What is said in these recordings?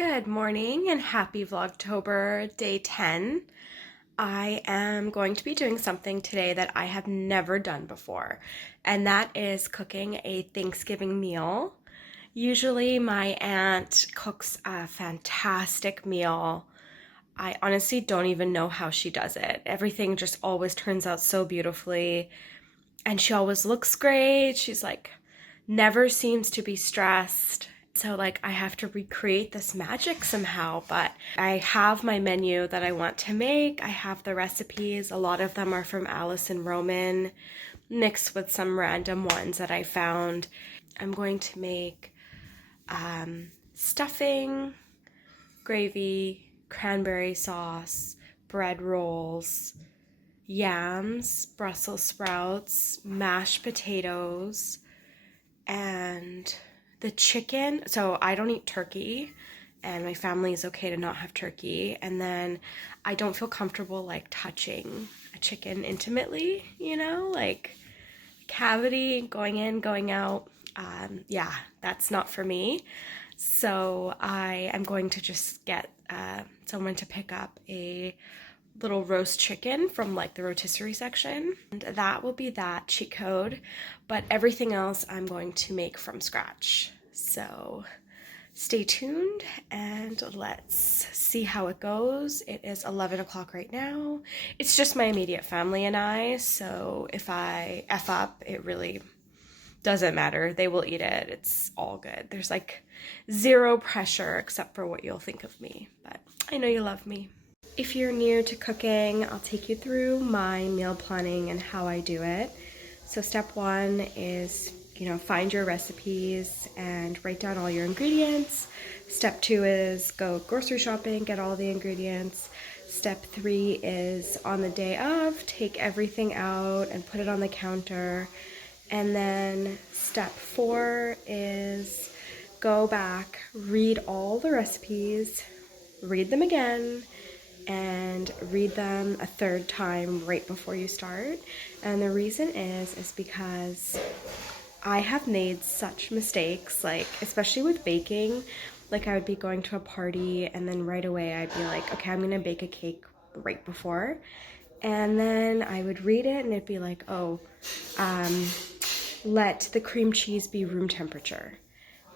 Good morning and happy Vlogtober day 10. I am going to be doing something today that I have never done before, and that is cooking a Thanksgiving meal. Usually my aunt cooks a fantastic meal. I honestly don't even know how she does it. Everything just always turns out so beautifully, and she always looks great. She's like never seems to be stressed. So like I have to recreate this magic somehow, but I have my menu that I want to make. I have the recipes. A lot of them are from Alice and Roman, mixed with some random ones that I found. I'm going to make stuffing, gravy, cranberry sauce, bread rolls, yams, Brussels sprouts, mashed potatoes, and the chicken. So I don't eat turkey, and my family is okay to not have turkey. And then I don't feel comfortable like touching a chicken intimately, like cavity going in, going out. Yeah, that's not for me. So I am going to just get someone to pick up a little roast chicken from like the rotisserie section, and that will be that cheat code, but everything else I'm going to make from scratch. So stay tuned and let's see how it goes. It is 11 o'clock right now. It's just my immediate family and I, so if I F up, it really doesn't matter. They will eat it. It's all good. There's like zero pressure except for what you'll think of me, but I know you love me. If you're new to cooking, I'll take you through my meal planning and how I do it. So step one is, find your recipes and write down all your ingredients. Step two is go grocery shopping, get all the ingredients. Step three is on the day of, take everything out and put it on the counter. And then step four is go back, read all the recipes, read them again, and read them a third time right before you start. And the reason is because I have made such mistakes, like especially with baking. Like I would be going to a party and then right away I'd be like, okay, I'm gonna bake a cake right before. And then I would read it and it'd be like, let the cream cheese be room temperature.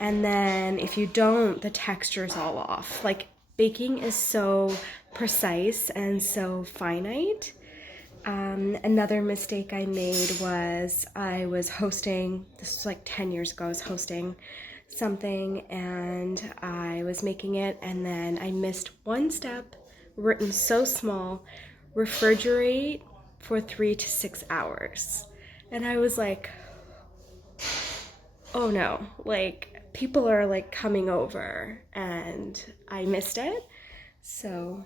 And then if you don't, the texture's all off. Like baking is so precise and so finite. Another mistake I made was I was hosting, this was like 10 years ago, I was hosting something and I was making it and then I missed one step, written so small, refrigerate for 3 to 6 hours. And I was like, oh no, like people are like coming over and I missed it. So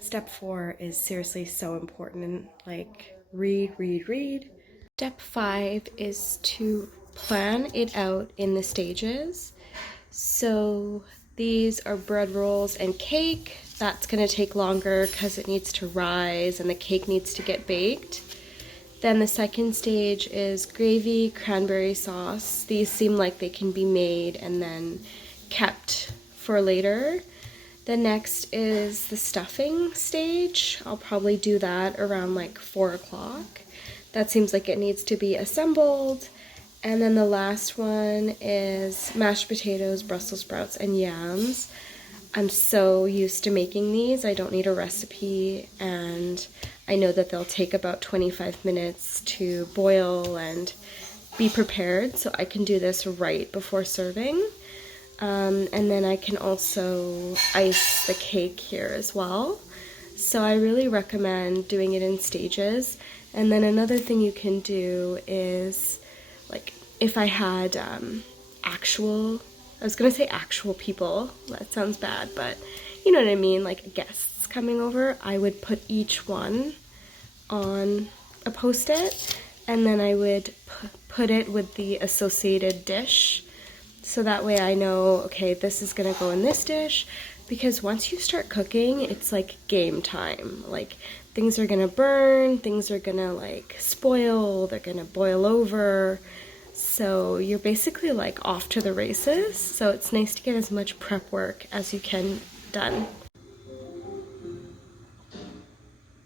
step four is seriously so important. Like read. Step five is to plan it out in the stages. So these are bread rolls and cake. That's gonna take longer because it needs to rise and the cake needs to get baked. Then the second stage is gravy, cranberry sauce. These seem like they can be made and then kept for later. The next is the stuffing stage. I'll probably do that around like 4 o'clock. That seems like it needs to be assembled. And then the last one is mashed potatoes, Brussels sprouts, and yams. I'm so used to making these, I don't need a recipe, and I know that they'll take about 25 minutes to boil and be prepared, so I can do this right before serving. And then I can also ice the cake here as well. So I really recommend doing it in stages. And then another thing you can do is, like, if I had actual people, that sounds bad, but you know what I mean, like guests coming over, I would put each one on a Post-it, and then I would put it with the associated dish. So that way I know, okay, this is gonna go in this dish, because once you start cooking, it's like game time. Like things are gonna burn, things are gonna like spoil, they're gonna boil over. So you're basically like off to the races. So it's nice to get as much prep work as you can done.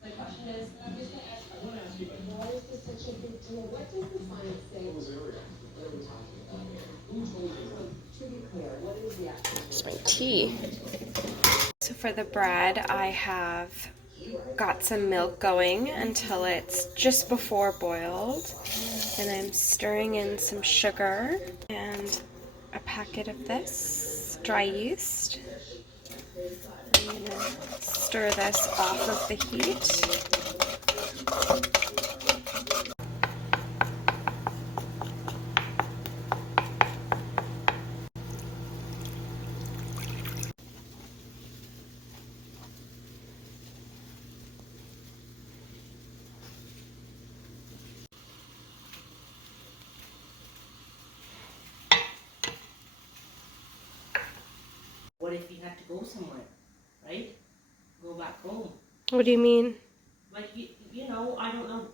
The question is, I'm just going to ask, I want to ask you, why is this such a big deal? What does the science say? What are we talking about here? Who told you? To be clear, what is the actual? It's my tea. So for the bread, I have got some milk going until it's just before boiled. And I'm stirring in some sugar and a packet of this dry yeast. I'm gonna stir this off of the heat. What if you had to go somewhere, right? Go back home. What do you mean? Like, you know, I don't know.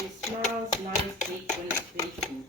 It smells nice baked when it's baking.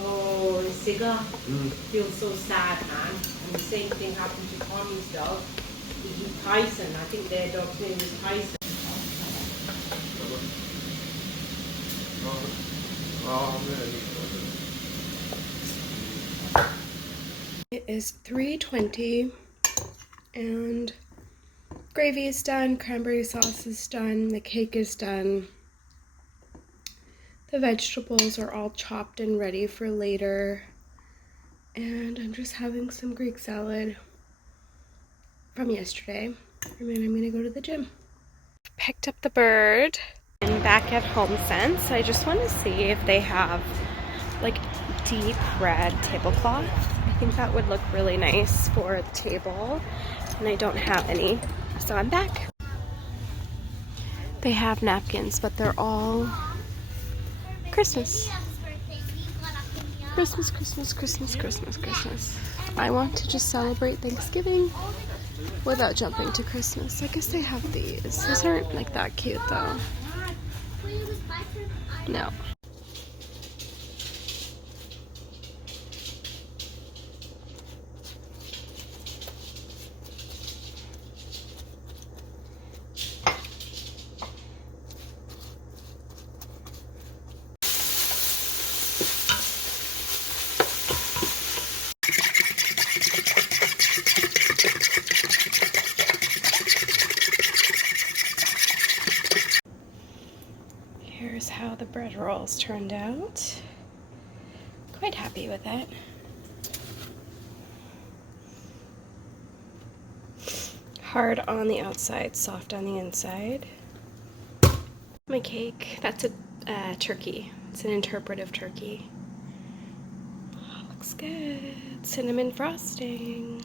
Oh, Siga feels so sad, man. And the same thing happened to Tommy's dog. Tyson, I think their dog's name is Tyson. It is 3:20 and gravy is done, cranberry sauce is done, the cake is done. The vegetables are all chopped and ready for later. And I'm just having some Greek salad from yesterday. And then I'm gonna go to the gym. Picked up the bird. I'm back at HomeSense. I just want to see if they have like deep red tablecloth. I think that would look really nice for the table. And I don't have any. So I'm back. They have napkins, but they're all Christmas. Christmas, Christmas, Christmas, Christmas, Christmas. I want to just celebrate Thanksgiving without jumping to Christmas. I guess they have these. These aren't like that cute though. No. Here's how the bread rolls turned out. Quite happy with it. Hard on the outside, soft on the inside. My cake, that's a turkey. It's an interpretive turkey. Oh, looks good. Cinnamon frosting.